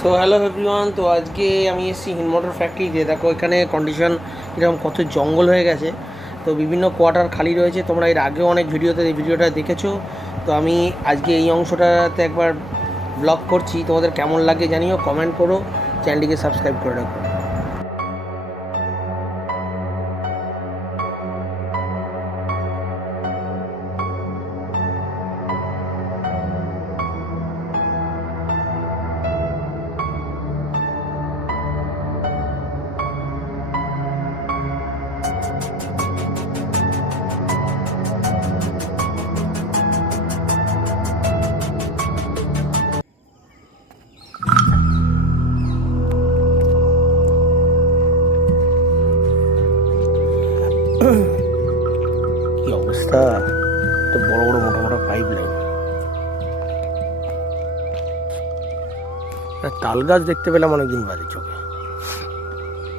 So hello everyone, তো আজকে আমি এসেছি হিনমোটর ফ্যাক্টরিতে। দেখো এখানে কন্ডিশন এরকম কত জঙ্গল হয়ে গেছে। তো বিভিন্ন কোয়ার্টার খালি রয়েছে, তোমরা এর আগেও অনেক ভিডিওতে এই ভিডিওটা দেখেছো। তো আমি আজকে এই অংশটাতে একবার ব্লগ করছি, তোমাদের কেমন লাগে জানিও, কমেন্ট করো, চ্যানেলটিকে সাবস্ক্রাইব করে রাখো। কি অবস্থা, তো বড় বড় মোটা মোটা পাইপ লাইন। তাল গাছ দেখতে পেলাম অনেকদিন বাদে চোখে,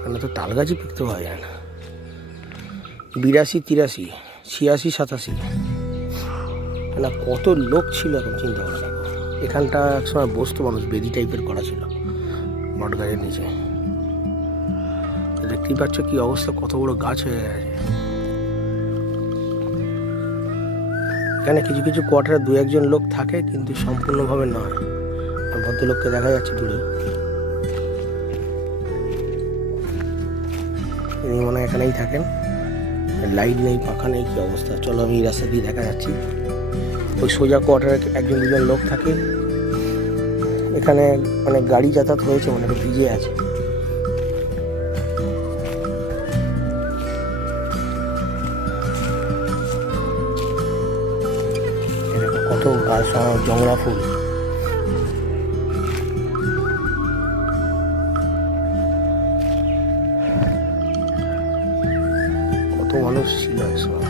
কেন তো তাল গাছই দেখতে পাওয়া যায় না। 82, 83, 86, 87 না, কত লোক ছিল এখন চিন্তা করে দেখো। এখানটা একসময় বসতো মানুষ, বেদি টাইপের করা ছিল বট গাছের নিচে। দেখতেই পাচ্ছ কি অবস্থা, কত বড় গাছ হয়ে গেছে। এখানে কিছু কিছু কোয়ার্টারে 2-1 লোক থাকে, কিন্তু সম্পূর্ণভাবে নয়। ভদ্রলোককে দেখা যাচ্ছে দূরে, ইনি মনে হয় এখানেই থাকেন। লাইট নেই, পাখা নেই, কি অবস্থা। চলো আমি এই রাস্তা দিয়ে দেখা যাচ্ছি। ওই সোজা কোয়ার্টারে 1-2 লোক থাকে। এখানে মানে গাড়ি যাতায়াত হয়েছে, মানে একটু ভিজে আছে। কত গাছ, জংলা ফুল। কত মানুষ ছিল একসময়।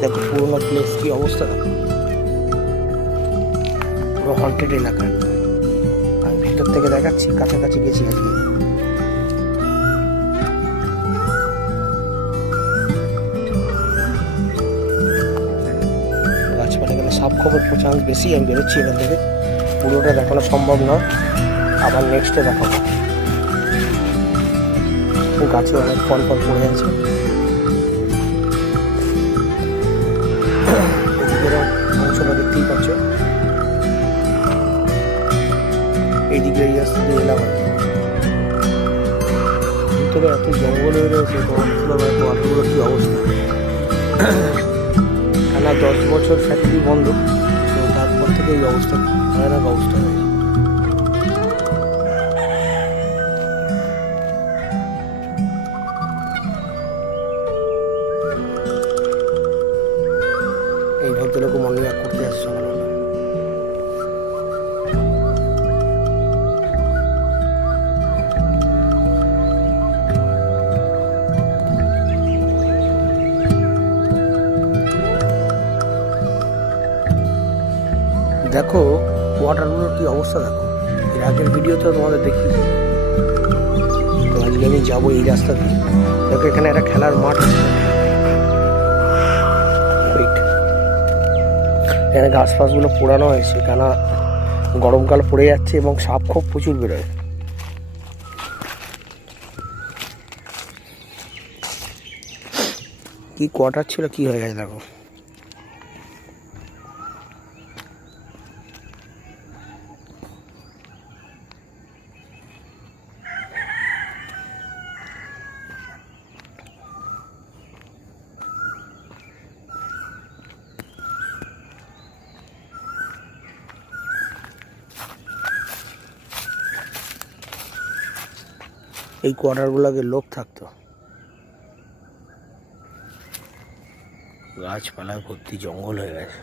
দেখো পুরোনো প্লেস, কি অবস্থা দেখো, পুরো হন্টেড এলাকা। আমি ভিতর থেকে দেখাচ্ছি, কাছাকাছি গেছি আজকে। গাছপালা গেলে সাপ খবর চান্স বেশি। আমি বেরোচ্ছি এখান থেকে, পুরোটা দেখানো সম্ভব নয়, আবার নেক্সটে দেখাবো। গাছে অনেক ফল ফল পড়ে আছে। এদিকের অংশটা দেখতেই পাচ্ছ, এইদিকে এই রাস্তা দিয়ে এলাম আর কি। ভিতরে এত জঙ্গল হয়ে রয়েছে, ওয়াটারগুলোর কি অবস্থা। টানা 10 বছর ফ্যাক্টরি বন্ধ, তো তারপর থেকে এই অবস্থা, ভয়ানক অবস্থা হয়েছে। এই ভদ্রলোক মর্নিং ওয়াক করতে আসছে সকালবেলা। দেখো ওয়াটারগুলোর কি অবস্থা দেখো। এর আগের ভিডিওতে তোমাদের দেখি। তো আজকে আমি যাবো এই রাস্তা দিয়ে। দেখো এখানে একটা খেলার মাঠ আছে, এখানে ঘাস ফাঁসগুলো পোড়ানো হয়েছে, কেন গরমকাল পড়ে যাচ্ছে এবং সাপ খুব প্রচুর বেরোয়। কি কোয়ার্টার ছিল, কি হয়ে গেছে দেখো। এই কোয়ার্টারগুলোকে লোক থাকতো, গাছপালায় ভর্তি, জঙ্গল হয়ে গেছে।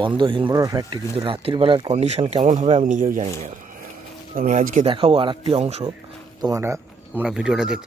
বন্ধ হিনমোটর ফ্যাক্টরি, কিন্তু রাত্রির বেলার কন্ডিশন কেমন হবে আমি নিজেও জানি না। আমি আজকে দেখাবো আর একটি অংশ, তোমরা ভিডিওটা দেখতে।